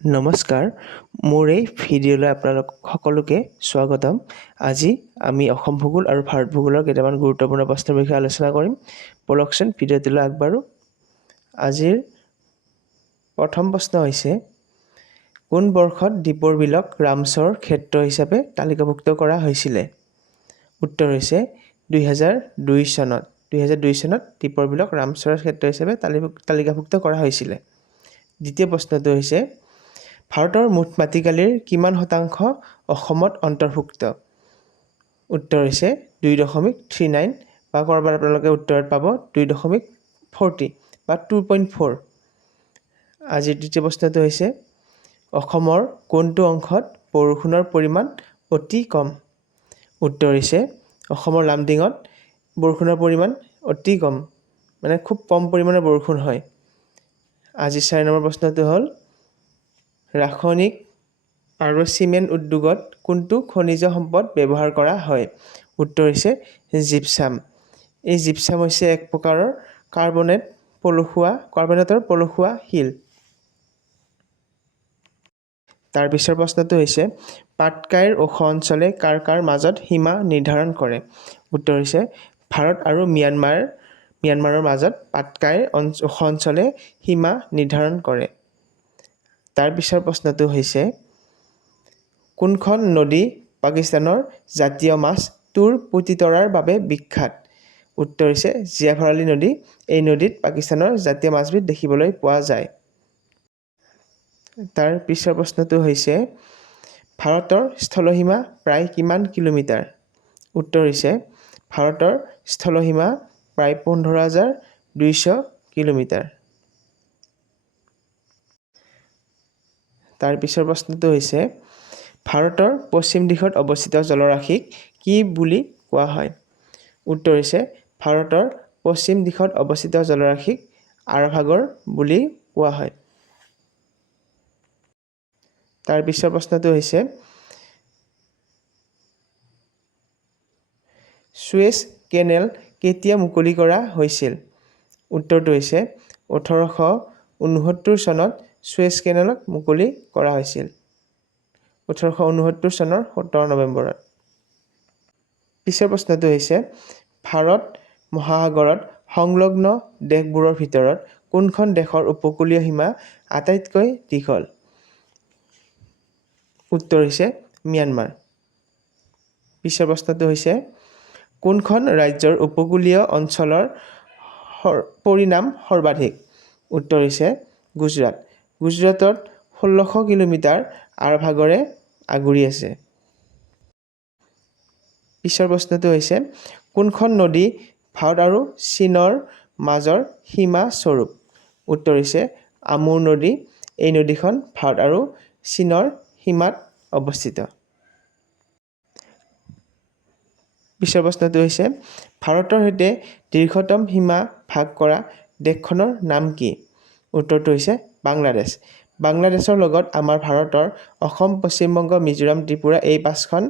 নমস্কাৰ, মোৰ এই ভিডিঅ'লৈ আপোনালোক সকলোকে স্বাগতম। আজি আমি অসম ভূগোল আৰু ভাৰত ভূগোলৰ কেইটামান গুৰুত্বপূৰ্ণ প্ৰশ্নৰ বিষয়ে আলোচনা কৰিম। ব'লকচোন ভিডিঅ'টোলৈ আগবাঢ়ো। আজিৰ প্ৰথম প্ৰশ্ন হৈছে, কোন বৰ্ষত দীপৰ বিলক ৰামছৰ ক্ষেত্ৰ হিচাপে তালিকাভুক্ত কৰা হৈছিলে? উত্তৰ হৈছে 2002 চনত। 2002 চনত দীপৰ বিলক ৰামছৰ ক্ষেত্ৰ হিচাপে তালিকাভুক্ত কৰা হৈছিলে। দ্বিতীয় প্ৰশ্নটো হৈছে, ভাৰতৰ মুঠ মাটিকালিৰ কিমান শতাংশ অসমত অন্তৰ্ভুক্ত? উত্তৰ হৈছে 2.39 বা ক'ৰবাত আপোনালোকে উত্তৰত পাব 2.40 বা 2.4। আজিৰ তৃতীয় প্ৰশ্নটো হৈছে, অসমৰ কোনটো অংশত বৰষুণৰ পৰিমাণ অতি কম? উত্তৰ হৈছে অসমৰ লামডিঙত বৰষুণৰ পৰিমাণ অতি কম, মানে খুব কম পৰিমাণৰ বৰষুণ হয়। আজি 4 নম্বৰ প্ৰশ্নটো হ'ল, ৰাসায়নিক আৰু চিমেণ্ট উদ্যোগত কোনটো খনিজ সম্পদ ব্যৱহাৰ কৰা হয়? উত্তৰ হৈছে জিপচাম। এই জিপচাম হৈছে এক প্ৰকাৰৰ কাৰ্বনেটৰ পলসুৱা শিল। তাৰ পিছৰ প্ৰশ্নটো হৈছে, পাটকাইৰ ওখ অঞ্চলে কাৰ কাৰ মাজত সীমা নিৰ্ধাৰণ কৰে? উত্তৰ হৈছে ভাৰত আৰু ম্যানমাৰৰ মাজত পাটকাইৰ ওখ অঞ্চলে সীমা নিৰ্ধাৰণ কৰে। তাৰ পিছৰ প্ৰশ্নটো হৈছে, কোনখন নদী পাকিস্তানৰ জাতীয় মাছ তুৰ পুতিতৰাৰ বাবে বিখ্যাত? উত্তৰ হৈছে জিয়াভৰালী নদী। এই নদীত পাকিস্তানৰ জাতীয় মাছবিধ দেখিবলৈ পোৱা যায়। তাৰ পিছৰ প্ৰশ্নটো হৈছে, ভাৰতৰ স্থলসীমা প্ৰায় কিমান কিলোমিটাৰ? উত্তৰ হৈছে ভাৰতৰ স্থলসীমা প্ৰায় 15,200 কিলোমিটাৰ। তাৰ পিছৰ প্ৰশ্নটো হৈছে, ভাৰতৰ পশ্চিম দিশত অৱস্থিত জলৰাশিক কি বুলি কোৱা হয়? উত্তৰ হৈছে ভাৰতৰ পশ্চিম দিশত অৱস্থিত জলৰাশিক আৰভাগৰ বুলি কোৱা হয়। তাৰ পিছৰ প্ৰশ্নটো হৈছে, সুৱেজ কেনেল কেতিয়া মুকলি কৰা হৈছিল? উত্তৰটো হৈছে 1869 চনত সুৱেজ কেনেলক মুকলি কৰা হৈছিল। 1869 চনৰ 17 নৱেম্বৰত। পিছৰ প্ৰশ্নটো হৈছে, ভাৰত মহাসাগৰত সংলগ্ন দেশবোৰৰ ভিতৰত কোনখন দেশৰ উপকূলীয় সীমা আটাইতকৈ দীঘল? উত্তৰ হৈছে ম্যানমাৰ। পিছৰ প্ৰশ্নটো হৈছে, কোনখন ৰাজ্যৰ উপকূলীয় অঞ্চলৰ পৰিমাণ সৰ্বাধিক? উত্তৰ হৈছে গুজৰাট। গুজৰাটত 1600 কিলোমিটাৰ আৰভাগৰে আগুৰি আছে। পিছৰ প্ৰশ্নটো হৈছে, কোনখন নদী ভাৰত আৰু চীনৰ মাজৰ সীমা স্বৰূপ? উত্তৰ হৈছে আমুৰ নদী। এই নদীখন ভাৰত আৰু চীনৰ সীমাত অৱস্থিত। পিছৰ প্ৰশ্নটো হৈছে, ভাৰতৰ সৈতে দীৰ্ঘতম সীমা ভাগ কৰা দেশখনৰ নাম কি? উত্তৰটো হৈছে বাংলাদেশ। বাংলাদেশৰ লগত আমাৰ ভাৰতৰ অসম, পশ্চিম বংগ, মিজোৰাম, ত্ৰিপুৰা এই 5খন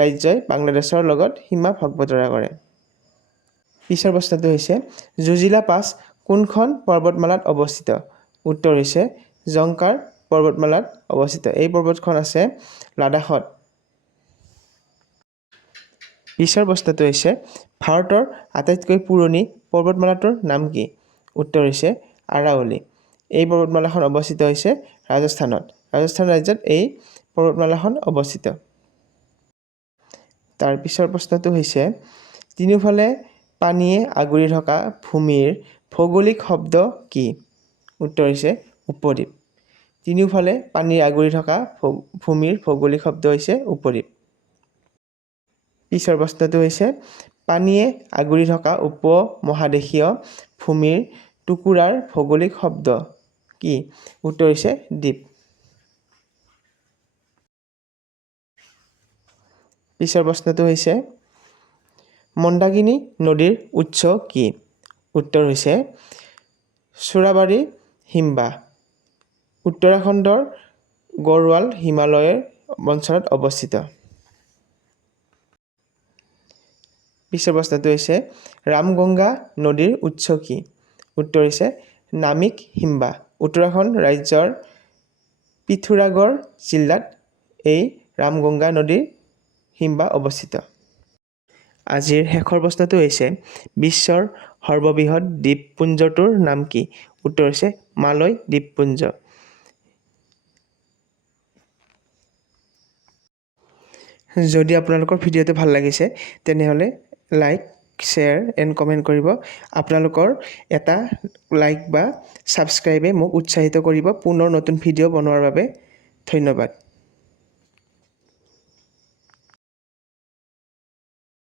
ৰাজ্যই বাংলাদেশৰ লগত সীমা ভাগ বতৰা কৰে। পিছৰ প্ৰশ্নটো হৈছে, জোজিলা পাছ কোনখন পৰ্বতমালাত অৱস্থিত? উত্তৰ হৈছে জংকাৰ পৰ্বতমালাত অৱস্থিত। এই পৰ্বতখন আছে লাডাখত। পিছৰ প্ৰশ্নটো হৈছে, ভাৰতৰ আটাইতকৈ পুৰণি পৰ্বতমালাটোৰ নাম কি? উত্তৰ হৈছে আৰাৱলী। এই পৰ্বতমালাখন অৱস্থিত হৈছে ৰাজস্থানত। ৰাজস্থান ৰাজ্যত এই পৰ্বতমালাখন অৱস্থিত। তাৰ পিছৰ প্ৰশ্নটো হৈছে, তিনিওফালে পানীয়ে আগুৰি থকা ভূমিৰ ভৌগোলিক শব্দ কি? উত্তৰ হৈছে উপদ্বীপ। তিনিওফালে পানীৰে আগুৰি থকা ভূমিৰ ভৌগোলিক শব্দ হৈছে উপদ্বীপ। পিছৰ প্ৰশ্নটো হৈছে, পানীয়ে আগুৰি থকা উপমহাদেশীয় ভূমিৰ টুকুৰাৰ ভৌগোলিক শব্দ কি? উত্তৰ হৈছে দ্বীপ। পিছৰ প্ৰশ্নটো হৈছে, মন্দাকিনী নদীৰ উৎস কি? উত্তৰ হৈছে চোৰাবাৰী হিমবাহ। উত্তৰাখণ্ডৰ গড়ৱাল হিমালয়ৰ অঞ্চলত অৱস্থিত। পিছৰ প্ৰশ্নটো হৈছে, ৰামগংগা নদীৰ উৎস কি? উত্তৰ হৈছে নামিক হিমবাহ। উত্তৰাখণ্ড ৰাজ্যৰ পিথোৰাগড় জিলাত এই ৰামগংগা নদীৰ হিমবাহ অৱস্থিত। আজিৰ শেষৰ প্ৰশ্নটো হৈছে বিশ্বৰ সৰ্ববৃহৎ দ্বীপপুঞ্জটোৰ নাম কি? উত্তৰ হৈছে মালয় দ্বীপপুঞ্জ। যদি আপোনালোকৰ ভিডিঅ'টো ভাল লাগিছে তেনেহ'লে লাইক, শ্বেয়াৰ এণ্ড কমেণ্ট কৰিব। আপোনালোকৰ এটা লাইক বা ছাবস্ক্ৰাইবে মোক উৎসাহিত কৰিব পুনৰ নতুন ভিডিঅ' বনোৱাৰ বাবে। ধন্যবাদ।